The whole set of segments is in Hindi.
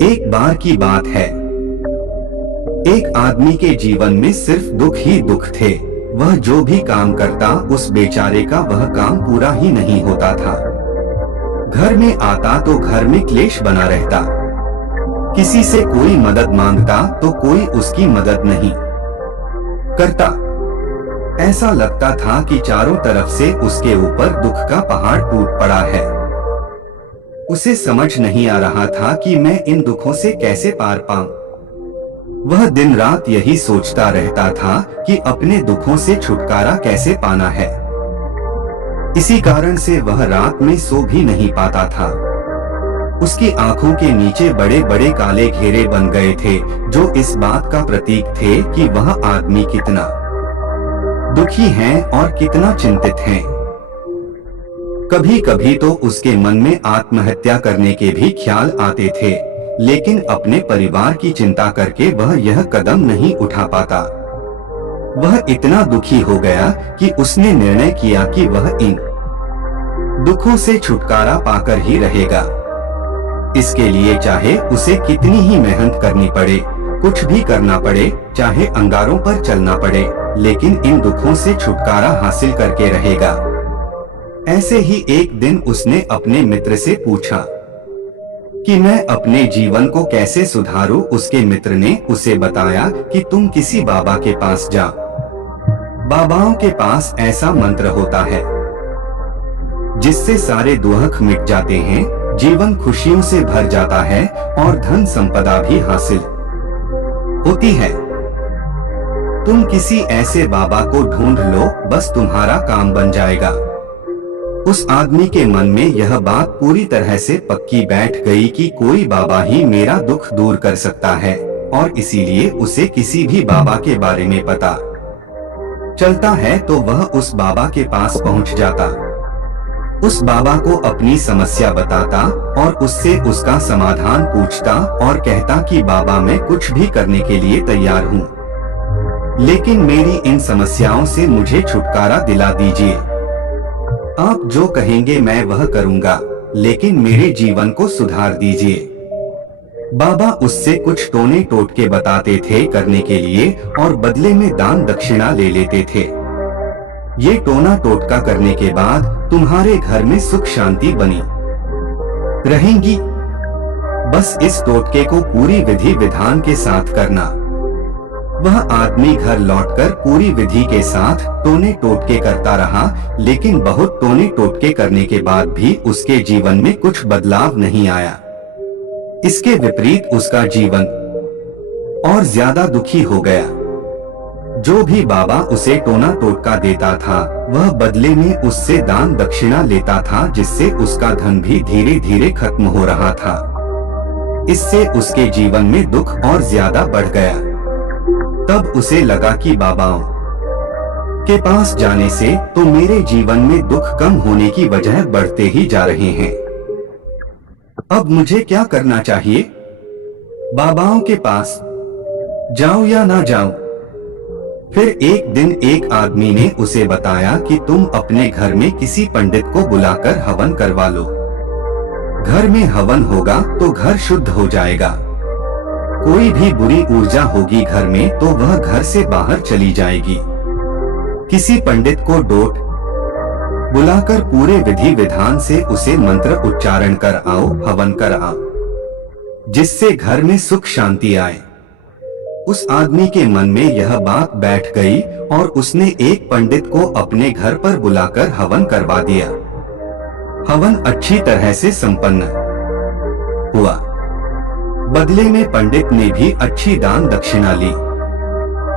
एक बार की बात है, एक आदमी के जीवन में सिर्फ दुख ही दुख थे। वह जो भी काम करता उस बेचारे का वह काम पूरा ही नहीं होता था। घर में आता तो घर में क्लेश बना रहता। किसी से कोई मदद मांगता तो कोई उसकी मदद नहीं करता। ऐसा लगता था कि चारों तरफ से उसके ऊपर दुख का पहाड़ टूट पड़ा है। उसे समझ नहीं आ रहा था कि मैं इन दुखों से कैसे पार पाऊं। वह दिन रात यही सोचता रहता था कि अपने दुखों से छुटकारा कैसे पाना है। इसी कारण से वह रात में सो भी नहीं पाता था। उसकी आंखों के नीचे बड़े बड़े काले घेरे बन गए थे, जो इस बात का प्रतीक थे कि वह आदमी कितना दुखी है और कितना चिंतित है। कभी कभी तो उसके मन में आत्महत्या करने के भी ख्याल आते थे, लेकिन अपने परिवार की चिंता करके वह यह कदम नहीं उठा पाता। वह इतना दुखी हो गया कि उसने निर्णय किया कि वह इन दुखों से छुटकारा पाकर ही रहेगा। इसके लिए चाहे उसे कितनी ही मेहनत करनी पड़े, कुछ भी करना पड़े, चाहे अंगारों पर चलना पड़े, लेकिन इन दुखों से छुटकारा हासिल करके रहेगा। ऐसे ही एक दिन उसने अपने मित्र से पूछा कि मैं अपने जीवन को कैसे सुधारूं। उसके मित्र ने उसे बताया कि तुम किसी बाबा के पास जाओ। बाबाओं के पास ऐसा मंत्र होता है जिससे सारे दुख मिट जाते हैं, जीवन खुशियों से भर जाता है और धन संपदा भी हासिल होती है। तुम किसी ऐसे बाबा को ढूंढ लो, बस तुम्हारा काम बन जाएगा। उस आदमी के मन में यह बात पूरी तरह से पक्की बैठ गई कि कोई बाबा ही मेरा दुख दूर कर सकता है, और इसीलिए उसे किसी भी बाबा के बारे में पता चलता है तो वह उस बाबा के पास पहुंच जाता। उस बाबा को अपनी समस्या बताता और उससे उसका समाधान पूछता और कहता कि बाबा मैं कुछ भी करने के लिए तैयार हूँ, लेकिन मेरी इन समस्याओं से मुझे छुटकारा दिला दीजिए। आप जो कहेंगे मैं वह करूंगा, लेकिन मेरे जीवन को सुधार दीजिए। बाबा उससे कुछ टोने टोटके बताते थे करने के लिए और बदले में दान दक्षिणा ले लेते थे। ये टोना टोटका करने के बाद तुम्हारे घर में सुख शांति बनी रहेंगी। बस इस टोटके को पूरी विधि विधान के साथ करना। वह आदमी घर लौटकर पूरी विधि के साथ टोने टोटके करता रहा, लेकिन बहुत टोने टोटके करने के बाद भी उसके जीवन में कुछ बदलाव नहीं आया। इसके विपरीत उसका जीवन और ज्यादा दुखी हो गया। जो भी बाबा उसे टोना टोटका देता था, वह बदले में उससे दान दक्षिणा लेता था, जिससे उसका धन भी धीरे धीरे खत्म हो रहा था। इससे उसके जीवन में दुख और ज्यादा बढ़ गया। तब उसे लगा कि बाबाओं के पास जाने से तो मेरे जीवन में दुख कम होने की वजह बढ़ते ही जा रहे हैं। अब मुझे क्या करना चाहिए? बाबाओं के पास जाऊं या ना जाऊं? फिर एक दिन एक आदमी ने उसे बताया कि तुम अपने घर में किसी पंडित को बुलाकर हवन करवा लो। घर में हवन होगा तो घर शुद्ध हो जाएगा। कोई भी बुरी ऊर्जा होगी घर में तो वह घर से बाहर चली जाएगी। किसी पंडित को डोट बुलाकर पूरे विधि विधान से उसे मंत्र उच्चारण कर आओ, हवन कर आओ, जिससे घर में सुख शांति आए। उस आदमी के मन में यह बात बैठ गई और उसने एक पंडित को अपने घर पर बुलाकर हवन करवा दिया। हवन अच्छी तरह से संपन्न हुआ। बदले में पंडित ने भी अच्छी दान दक्षिणा ली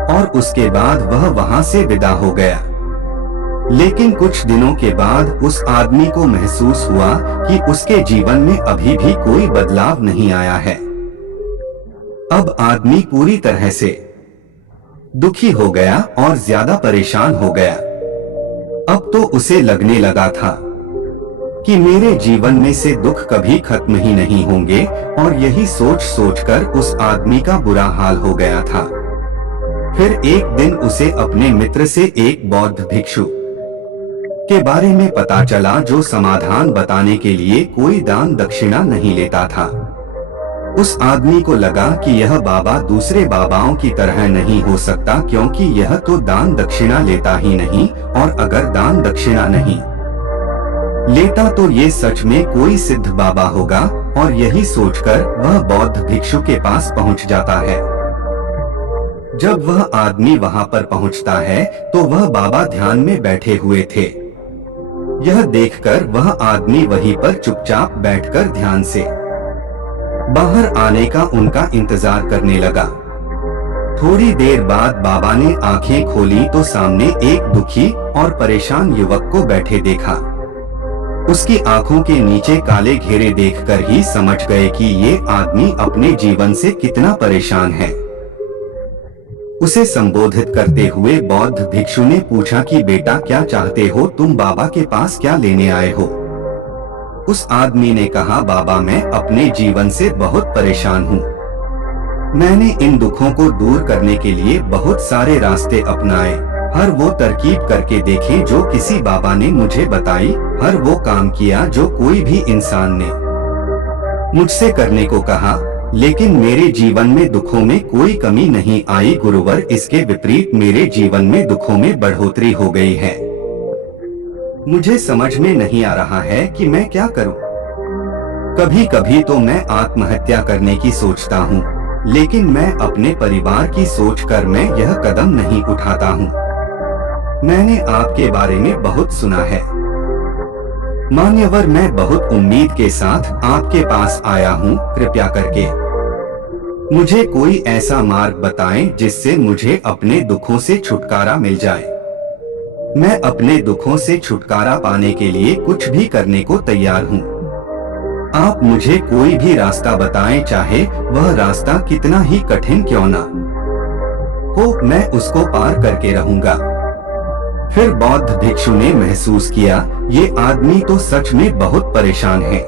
और उसके बाद वह वहां से विदा हो गया। लेकिन कुछ दिनों के बाद उस आदमी को महसूस हुआ कि उसके जीवन में अभी भी कोई बदलाव नहीं आया है। अब आदमी पूरी तरह से दुखी हो गया और ज्यादा परेशान हो गया। अब तो उसे लगने लगा था कि मेरे जीवन में से दुख कभी खत्म ही नहीं होंगे, और यही सोच सोचकर उस आदमी का बुरा हाल हो गया था। फिर एक दिन उसे अपने मित्र से एक बौद्ध भिक्षु के बारे में पता चला, जो समाधान बताने के लिए कोई दान दक्षिणा नहीं लेता था। उस आदमी को लगा कि यह बाबा दूसरे बाबाओं की तरह नहीं हो सकता, क्योंकि यह तो दान दक्षिणा लेता ही नहीं, और अगर दान दक्षिणा नहीं लेता तो ये सच में कोई सिद्ध बाबा होगा। और यही सोचकर वह बौद्ध भिक्षु के पास पहुंच जाता है। जब वह आदमी वहां पर पहुंचता है तो वह बाबा ध्यान में बैठे हुए थे। यह देखकर वह आदमी वहीं पर चुपचाप बैठकर ध्यान से बाहर आने का उनका इंतजार करने लगा। थोड़ी देर बाद बाबा ने आंखें खोली तो सामने एक दुखी और परेशान युवक को बैठे देखा। उसकी आंखों के नीचे काले घेरे देखकर ही समझ गए कि ये आदमी अपने जीवन से कितना परेशान है। उसे संबोधित करते हुए बौद्ध भिक्षु ने पूछा कि बेटा क्या चाहते हो, तुम बाबा के पास क्या लेने आए हो? उस आदमी ने कहा, बाबा मैं अपने जीवन से बहुत परेशान हूँ। मैंने इन दुखों को दूर करने के लिए बहुत सारे रास्ते अपनाए, हर वो तरकीब करके देखे जो किसी बाबा ने मुझे बताई, हर वो काम किया जो कोई भी इंसान ने मुझसे करने को कहा, लेकिन मेरे जीवन में दुखों में कोई कमी नहीं आई गुरुवर। इसके विपरीत मेरे जीवन में दुखों में बढ़ोतरी हो गई है। मुझे समझ में नहीं आ रहा है कि मैं क्या करूं। कभी कभी तो मैं आत्महत्या करने की सोचता हूं, लेकिन मैं अपने परिवार की सोचकर मैं यह कदम नहीं उठाता हूं। मैंने आपके बारे में बहुत सुना है मान्यवर, मैं बहुत उम्मीद के साथ आपके पास आया हूँ। कृपया करके मुझे कोई ऐसा मार्ग बताएं जिससे मुझे अपने दुखों से छुटकारा मिल जाए। मैं अपने दुखों से छुटकारा पाने के लिए कुछ भी करने को तैयार हूँ। आप मुझे कोई भी रास्ता बताएं, चाहे वह रास्ता कितना ही कठिन क्यों ना हो, मैं उसको पार करके रहूंगा। फिर बौद्ध भिक्षु ने महसूस किया ये आदमी तो सच में बहुत परेशान है।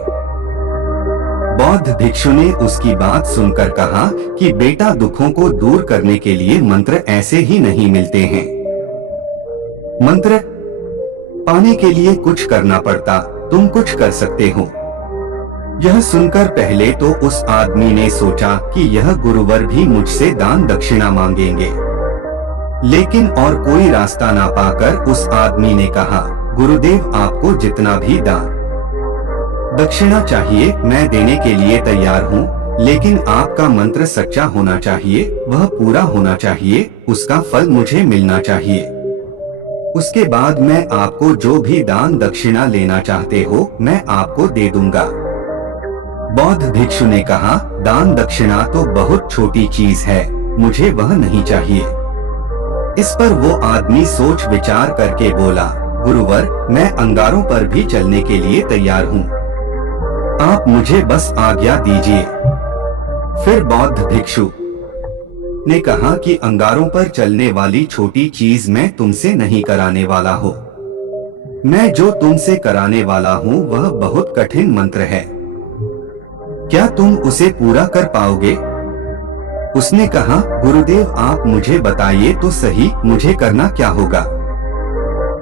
बौद्ध भिक्षु ने उसकी बात सुनकर कहा कि बेटा दुखों को दूर करने के लिए मंत्र ऐसे ही नहीं मिलते हैं। मंत्र पाने के लिए कुछ करना पड़ता, तुम कुछ कर सकते हो। यह सुनकर पहले तो उस आदमी ने सोचा कि यह गुरुवर भी मुझसे दान दक्षिणा मांगेंगे, लेकिन और कोई रास्ता ना पाकर उस आदमी ने कहा, गुरुदेव आपको जितना भी दान दक्षिणा चाहिए मैं देने के लिए तैयार हूँ, लेकिन आपका मंत्र सच्चा होना चाहिए, वह पूरा होना चाहिए, उसका फल मुझे मिलना चाहिए। उसके बाद मैं आपको जो भी दान दक्षिणा लेना चाहते हो मैं आपको दे दूंगा। बौद्ध भिक्षु ने कहा, दान दक्षिणा तो बहुत छोटी चीज है, मुझे वह नहीं चाहिए। इस पर वो आदमी सोच विचार करके बोला, गुरुवर मैं अंगारों पर भी चलने के लिए तैयार हूँ, आप मुझे बस आज्ञा दीजिए। फिर बौद्ध भिक्षु ने कहा कि अंगारों पर चलने वाली छोटी चीज मैं तुमसे नहीं कराने वाला हूँ। मैं जो तुमसे कराने वाला हूँ वह बहुत कठिन मंत्र है, क्या तुम उसे पूरा कर पाओगे? उसने कहा, गुरुदेव आप मुझे बताइए तो सही, मुझे करना क्या होगा?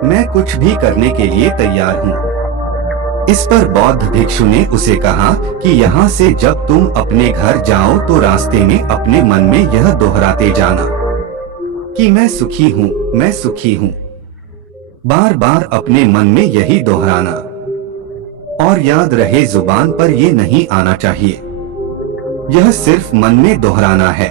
मैं कुछ भी करने के लिए तैयार हूँ। इस पर बौद्ध भिक्षु ने उसे कहा कि यहाँ से जब तुम अपने घर जाओ तो रास्ते में अपने मन में यह दोहराते जाना कि मैं सुखी हूँ, मैं सुखी हूँ। बार बार अपने मन में यही दोहराना, और याद रहे जुबान पर ये नहीं आना चाहिए, यह सिर्फ मन में दोहराना है।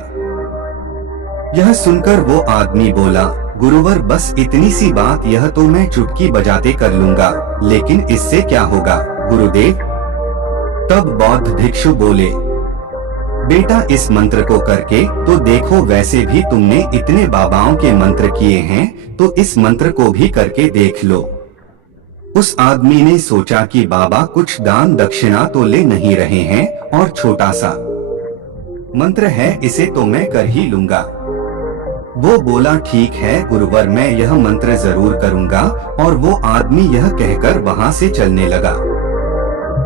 यह सुनकर वो आदमी बोला, गुरुवर बस इतनी सी बात, यह तो मैं चुटकी बजाते कर लूंगा, लेकिन इससे क्या होगा गुरुदेव? तब बौद्ध भिक्षु बोले, बेटा इस मंत्र को करके तो देखो, वैसे भी तुमने इतने बाबाओं के मंत्र किए हैं तो इस मंत्र को भी करके देख लो। उस आदमी ने सोचा कि बाबा कुछ दान दक्षिणा तो ले नहीं रहे हैं और छोटा सा मंत्र है, इसे तो मैं कर ही लूंगा। वो बोला, ठीक है गुरुवर मैं यह मंत्र जरूर करूंगा, और वो आदमी यह कहकर वहां से चलने लगा।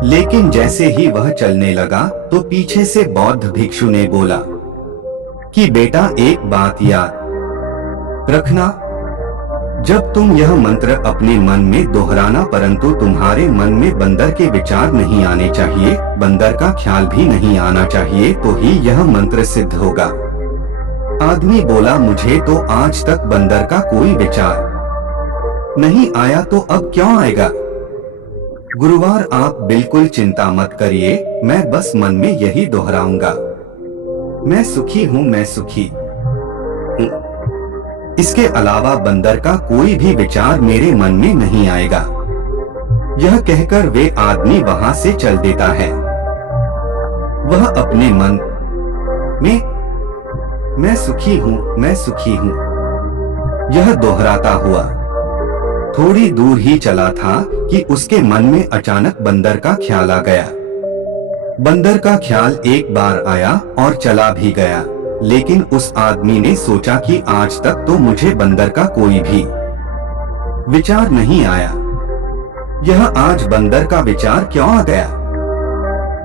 लेकिन जैसे ही वह चलने लगा तो पीछे से बौद्ध भिक्षु ने बोला कि बेटा एक बात याद रखना, जब तुम यह मंत्र अपने मन में दोहराना, परंतु तुम्हारे मन में बंदर के विचार नहीं आने चाहिए, बंदर का ख्याल भी नहीं आना चाहिए, तो ही यह मंत्र सिद्ध होगा। आदमी बोला, मुझे तो आज तक बंदर का कोई विचार नहीं आया, तो अब क्यों आएगा? गुरुवार, आप बिल्कुल चिंता मत करिए, मैं बस मन में यही दोहराऊंगा, मैं सुखी हूँ, मैं सुखी हूँ। इसके अलावा बंदर का कोई भी विचार मेरे मन में नहीं आएगा। यह कहकर वे आदमी वहां से चल देता है। वह अपने मन में मैं सुखी हूँ, मैं सुखी हूँ यह दोहराता हुआ थोड़ी दूर ही चला था कि उसके मन में अचानक बंदर का ख्याल आ गया। बंदर का ख्याल एक बार आया और चला भी गया, लेकिन उस आदमी ने सोचा कि आज तक तो मुझे बंदर का कोई भी विचार नहीं आया, यह आज बंदर का विचार क्यों आ गया?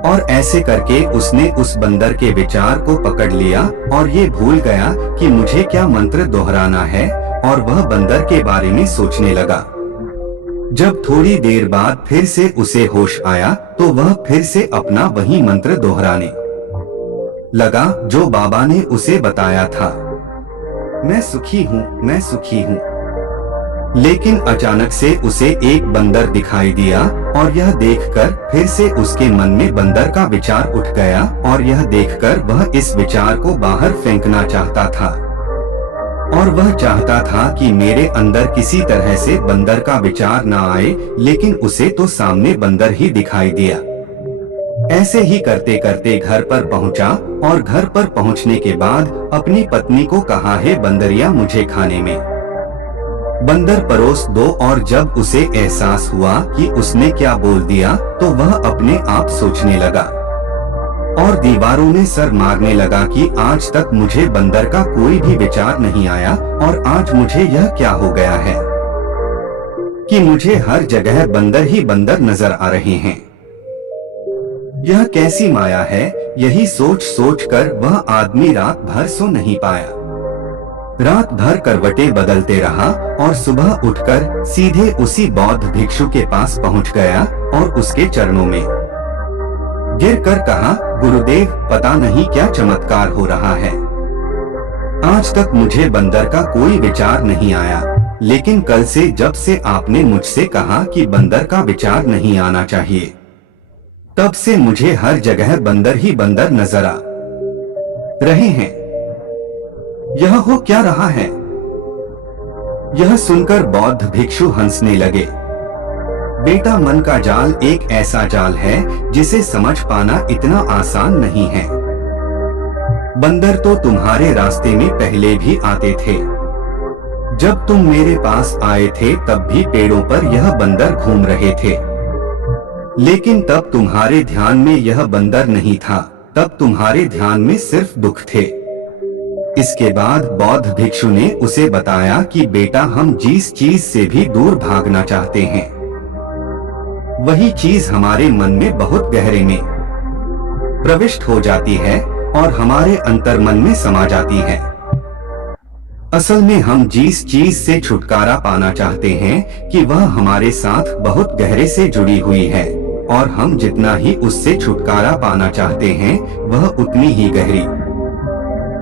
और ऐसे करके उसने उस बंदर के विचार को पकड़ लिया और ये भूल गया कि मुझे क्या मंत्र दोहराना है, और वह बंदर के बारे में सोचने लगा। जब थोड़ी देर बाद फिर से उसे होश आया तो वह फिर से अपना वही मंत्र दोहराने लगा जो बाबा ने उसे बताया था, मैं सुखी हूँ, मैं सुखी हूँ। लेकिन अचानक से उसे एक बंदर दिखाई दिया और यह देखकर फिर से उसके मन में बंदर का विचार उठ गया, और यह देखकर वह इस विचार को बाहर फेंकना चाहता था, और वह चाहता था कि मेरे अंदर किसी तरह से बंदर का विचार ना आए, लेकिन उसे तो सामने बंदर ही दिखाई दिया। ऐसे ही करते करते घर पर पहुंचा, और घर पर पहुंचने के बाद अपनी पत्नी को कहा, है बंदरिया, मुझे खाने में बंदर परोस दो। और जब उसे एहसास हुआ कि उसने क्या बोल दिया तो वह अपने आप सोचने लगा और दीवारों में सर मारने लगा कि आज तक मुझे बंदर का कोई भी विचार नहीं आया, और आज मुझे यह क्या हो गया है कि मुझे हर जगह बंदर ही बंदर नजर आ रहे हैं। यह कैसी माया है? यही सोच सोच कर वह आदमी रात भर सो नहीं पाया। रात भर करवटें बदलते रहा और सुबह उठकर सीधे उसी बौद्ध भिक्षु के पास पहुंच गया और उसके चरणों में गिरकर कहा, गुरुदेव, पता नहीं क्या चमत्कार हो रहा है। आज तक मुझे बंदर का कोई विचार नहीं आया, लेकिन कल से जब से आपने मुझसे कहा कि बंदर का विचार नहीं आना चाहिए, तब से मुझे हर जगह बंदर ही बंदर नजर आ रहे हैं। यह हो क्या रहा है? यह सुनकर बौद्ध भिक्षु हंसने लगे। बेटा, मन का जाल एक ऐसा जाल है जिसे समझ पाना इतना आसान नहीं है। बंदर तो तुम्हारे रास्ते में पहले भी आते थे। जब तुम मेरे पास आए थे तब भी पेड़ों पर यह बंदर घूम रहे थे, लेकिन तब तुम्हारे ध्यान में यह बंदर नहीं था, तब तुम्हारे ध्यान में सिर्फ दुख थे। इसके बाद बौद्ध भिक्षु ने उसे बताया कि बेटा, हम जिस चीज से भी दूर भागना चाहते हैं, वही चीज हमारे मन में बहुत गहरे में प्रविष्ट हो जाती है और हमारे अंतर्मन में समा जाती है। असल में हम जिस चीज से छुटकारा पाना चाहते हैं कि वह हमारे साथ बहुत गहरे से जुड़ी हुई है, और हम जितना ही उससे छुटकारा पाना चाहते हैं वह उतनी ही गहरी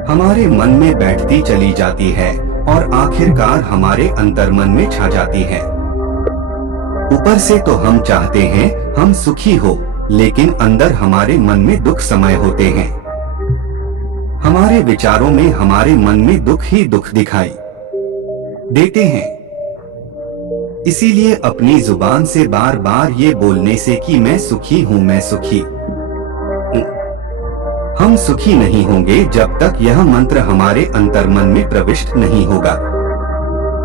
हमारे मन में बैठती चली जाती है और आखिरकार हमारे अंतर्मन में छा जाती है। ऊपर से तो हम चाहते हैं हम सुखी हो, लेकिन अंदर हमारे मन में दुख समय होते हैं। हमारे विचारों में हमारे मन में दुख ही दुख दिखाई देते हैं। इसीलिए अपनी जुबान से बार बार ये बोलने से कि मैं सुखी हूँ, मैं सुखी हूँ, हम सुखी नहीं होंगे जब तक यह मंत्र हमारे अंतर्मन में प्रविष्ट नहीं होगा।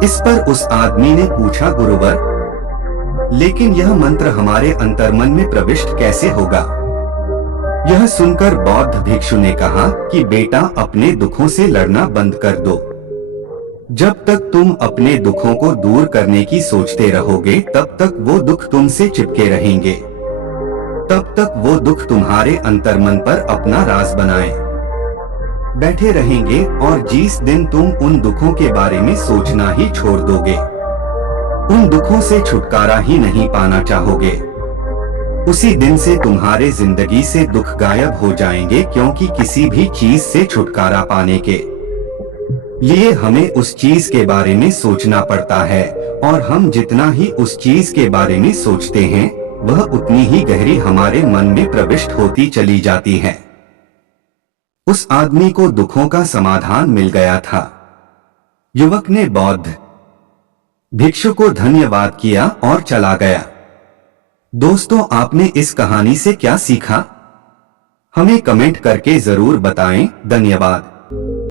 इस पर उस आदमी ने पूछा, गुरुवर, लेकिन यह मंत्र हमारे अंतर्मन में प्रविष्ट कैसे होगा? यह सुनकर बौद्ध भिक्षु ने कहा कि बेटा, अपने दुखों से लड़ना बंद कर दो। जब तक तुम अपने दुखों को दूर करने की सोचते रहोगे तब तक वो दुख तुमसे चिपके रहेंगे, तब तक वो दुख तुम्हारे अंतर्मन पर अपना राज बनाए बैठे रहेंगे, और जिस दिन तुम उन दुखों के बारे में सोचना ही छोड़ दोगे उन दुखों से छुटकारा ही नहीं पाना चाहोगे। उसी दिन से तुम्हारे जिंदगी से दुख गायब हो जाएंगे, क्योंकि किसी भी चीज से छुटकारा पाने के लिए हमें उस चीज के बारे में सोचना पड़ता है, और हम जितना ही उस चीज के बारे में सोचते हैं वह उतनी ही गहरी हमारे मन में प्रविष्ट होती चली जाती है। उस आदमी को दुखों का समाधान मिल गया था। युवक ने बौद्ध भिक्षु को धन्यवाद किया और चला गया। दोस्तों, आपने इस कहानी से क्या सीखा? हमें कमेंट करके जरूर बताएं। धन्यवाद।